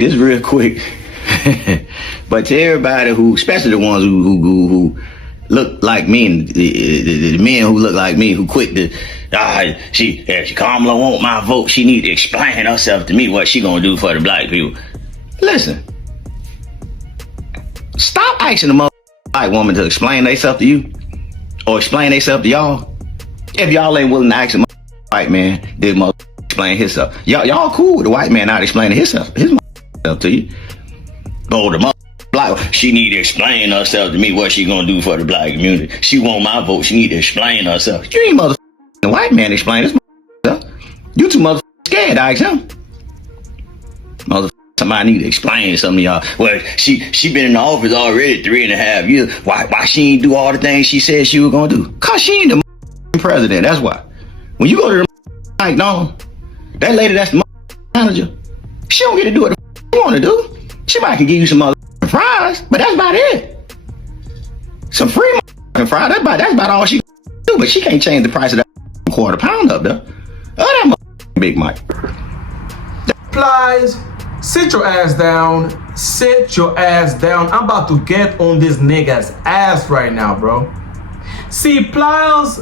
this real quick. But to everybody who, especially the ones who look like me, and the men who look like me, who quit the, she Kamala want my vote. She need to explain herself to me what she gonna do for the black people. Listen, stop asking the white woman to explain themselves to you, or explain themselves to y'all. If y'all ain't willing to ask a white man, this explain himself. Y'all cool with the white man not explaining his stuff to you. Oh, the black, she need to explain herself to me what she gonna do for the black community. She want my vote. She need to explain herself. You ain't the white man explain this stuff. You too scared to ask him. Somebody need to explain something to y'all. Well, she been in the office already 3.5 years. Why she ain't do all the things she said she was gonna do? Cause she ain't the president. That's why. When you go to the McDonald's, that lady that's the manager, she don't get to do what the you want to do. She might can give you some other fries, but that's about it. Some free fries. That's about all she can do. But she can't change the price of that quarter pound up there. Oh, that Big Mike. Plies, sit your ass down. Sit your ass down. I'm about to get on this nigga's ass right now, bro. See, Plies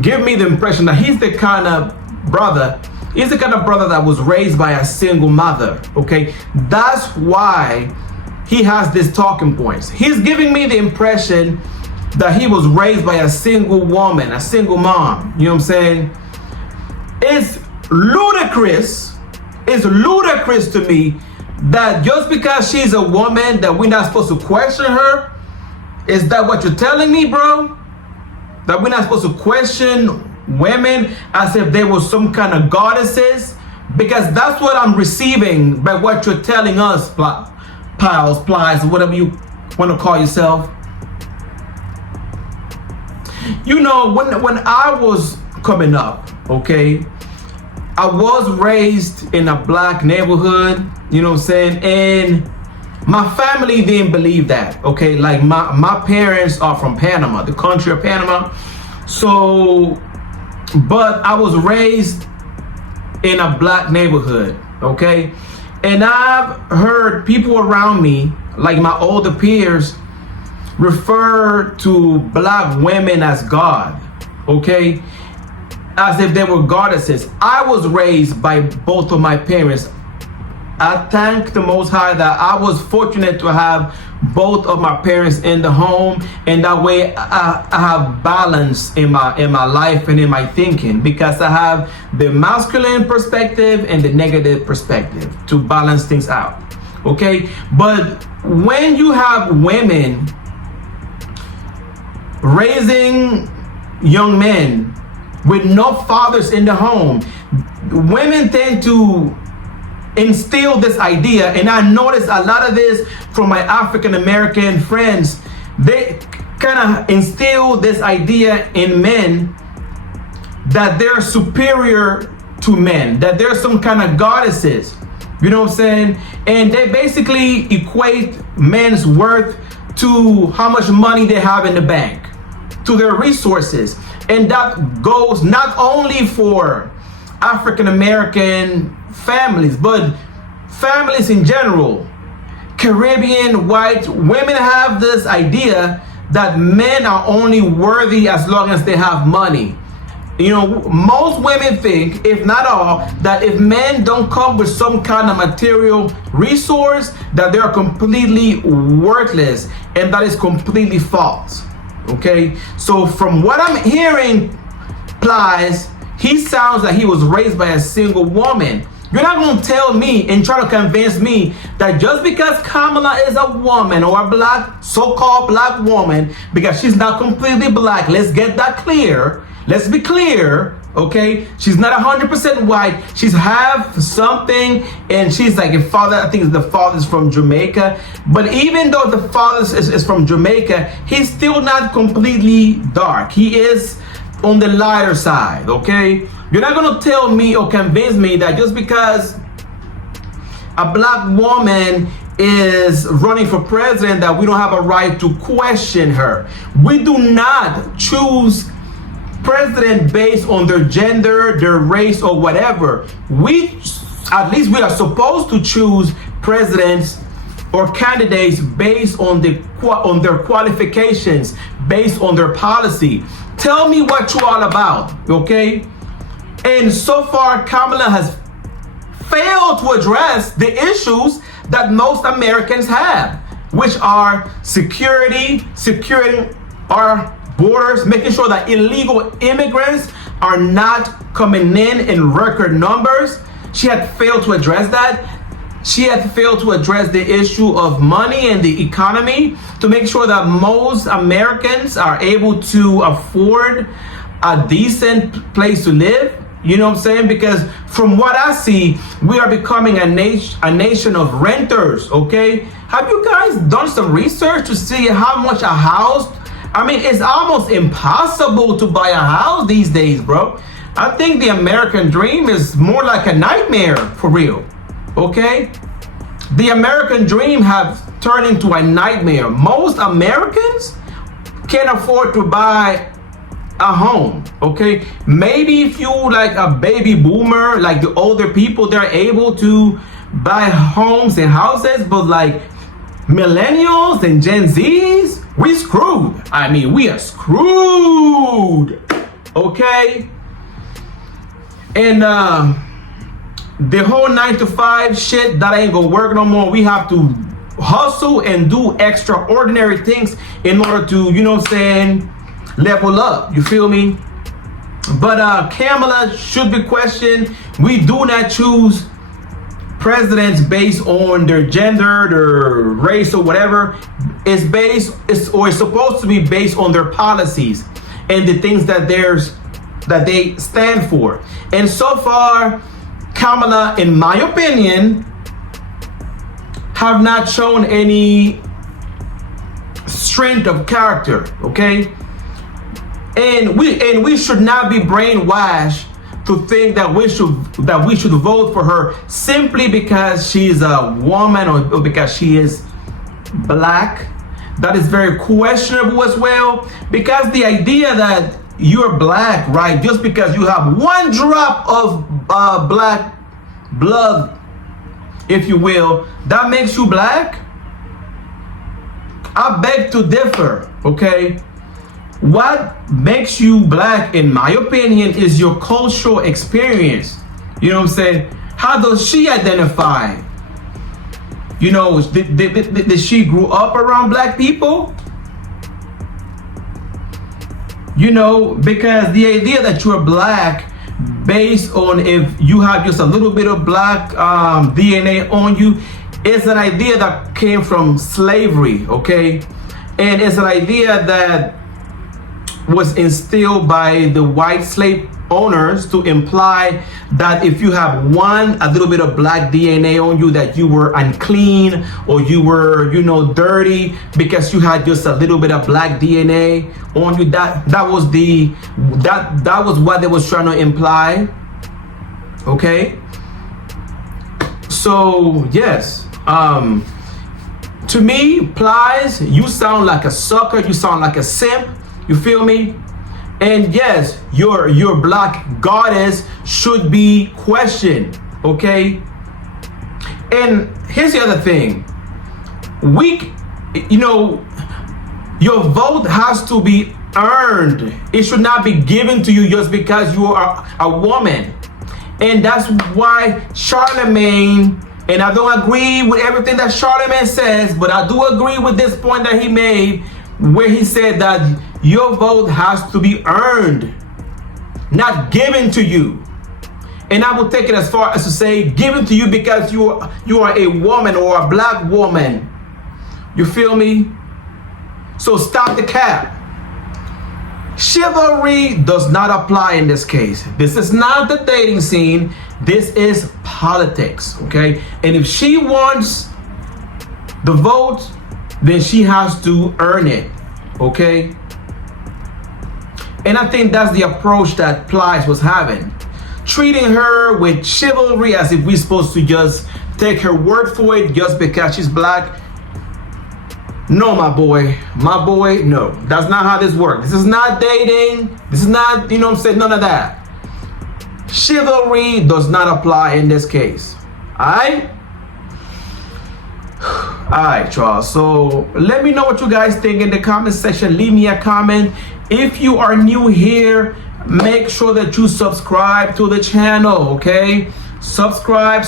give me the impression that he's the kind of brother. He's the kind of brother that was raised by a single mother, okay? That's why he has these talking points. He's giving me the impression that he was raised by a single woman, a single mom. You know what I'm saying? It's ludicrous to me that just because she's a woman that we're not supposed to question her. Is that what you're telling me, bro? That we're not supposed to question women as if they were some kind of goddesses? Because that's what I'm receiving by what you're telling us, Plies, whatever you want to call yourself. You know, when I was coming up, okay, I was raised in a black neighborhood, you know what I'm saying? And my family didn't believe that, okay? Like my parents are from Panama, the country of Panama. So, but I was raised in a black neighborhood, okay? And I've heard people around me, like my older peers, refer to black women as God, okay? As if they were goddesses. I was raised by both of my parents. I thank the Most High that I was fortunate to have both of my parents in the home, and that way I have balance in my life and in my thinking, because I have the masculine perspective and the negative perspective to balance things out, okay? But when you have women raising young men with no fathers in the home, women tend to instill this idea, and I noticed a lot of this from my African American friends. They kind of instill this idea in men that they're superior to men, that they're some kind of goddesses, you know what I'm saying? And they basically equate men's worth to how much money they have in the bank, to their resources. And that goes not only for African American families, but families in general. Caribbean, white women have this idea that men are only worthy as long as they have money. You know, most women think, if not all, that if men don't come with some kind of material resource, that they're completely worthless, and that is completely false. Okay, so from what I'm hearing, Plies, he sounds like he was raised by a single woman. You're not going to tell me and try to convince me that just because Kamala is a woman, or a black, so-called black woman, because she's not completely black, let's get that clear. Let's be clear, okay? She's not 100% white. She's half something, and she's like a father. I think the father's from Jamaica. But even though the father is from Jamaica, he's still not completely dark. He is on the lighter side, okay? You're not gonna tell me or convince me that just because a black woman is running for president that we don't have a right to question her. We do not choose president based on their gender, their race, or whatever. At least we are supposed to choose presidents or candidates based on their qualifications, based on their policy. Tell me what you're all about, okay? And so far, Kamala has failed to address the issues that most Americans have, which are securing our borders, making sure that illegal immigrants are not coming in record numbers. She had failed to address that. She had failed to address the issue of money and the economy to make sure that most Americans are able to afford a decent place to live. You know what I'm saying? Because from what I see, we are becoming a nation of renters, okay? Have you guys done some research to see how much a house? I mean, it's almost impossible to buy a house these days, bro. I think the American dream is more like a nightmare, for real, okay? The American dream has turned into a nightmare. Most Americans can't afford to buy a home, okay? Maybe if you like a baby boomer, like the older people, they're able to buy homes and houses, but like millennials and Gen Zs, we screwed. I mean, we are screwed, okay? And the whole 9-to-5 shit, that ain't gonna work no more. We have to hustle and do extraordinary things in order to, you know what I'm saying, level up. You feel me? But Kamala should be questioned. We do not choose presidents based on their gender, their race, or whatever. It's supposed to be based on their policies and the things that they stand for. And so far, Kamala, in my opinion, have not shown any strength of character, okay? And we should not be brainwashed to think that we should vote for her simply because she's a woman or because she is black. That is very questionable as well, because the idea that you're black, right, just because you have one drop of black blood, if you will, that makes you black? I beg to differ, okay? What makes you black, in my opinion, is your cultural experience. You know what I'm saying? How does she identify? You know, did she grew up around black people? You know, because the idea that you're black based on if you have just a little bit of black DNA on you is an idea that came from slavery, okay? And it's an idea that was instilled by the white slave owners to imply that if you have a little bit of black DNA on you, that you were unclean or you were, you know, dirty because you had just a little bit of black DNA on you. That was what they was trying to imply. Okay. So yes, to me, Plies, you sound like a sucker. You sound like a simp. You feel me? And yes, your black goddess should be questioned, okay? And here's the other thing. You know, your vote has to be earned. It should not be given to you just because you are a woman. And that's why Charlemagne, and I don't agree with everything that Charlemagne says, but I do agree with this point that he made, where he said that your vote has to be earned, not given to you. And I will take it as far as to say given to you because you are a woman or a black woman. You feel me? So stop the cap. Chivalry does not apply in this case. This is not the dating scene. This is politics, okay? And if she wants the vote, then she has to earn it, okay? And I think that's the approach that Plies was having. Treating her with chivalry as if we're supposed to just take her word for it just because she's black. No, my boy, no. That's not how this works. This is not dating. This is not, you know what I'm saying, none of that. Chivalry does not apply in this case, all right? Alright, y'all. So let me know what you guys think in the comment section. Leave me a comment. If you are new here, make sure that you subscribe to the channel, okay? Subscribe.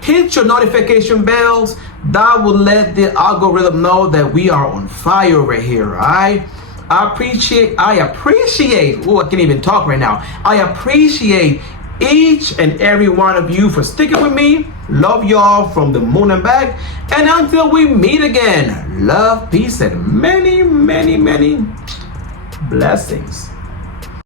Hit your notification bells. That will let the algorithm know that we are on fire over here, alright? I appreciate, oh, I can't even talk right now. I appreciate each and every one of you for sticking with me. Love y'all from the moon and back. And until we meet again, love, peace, and many, many, many blessings.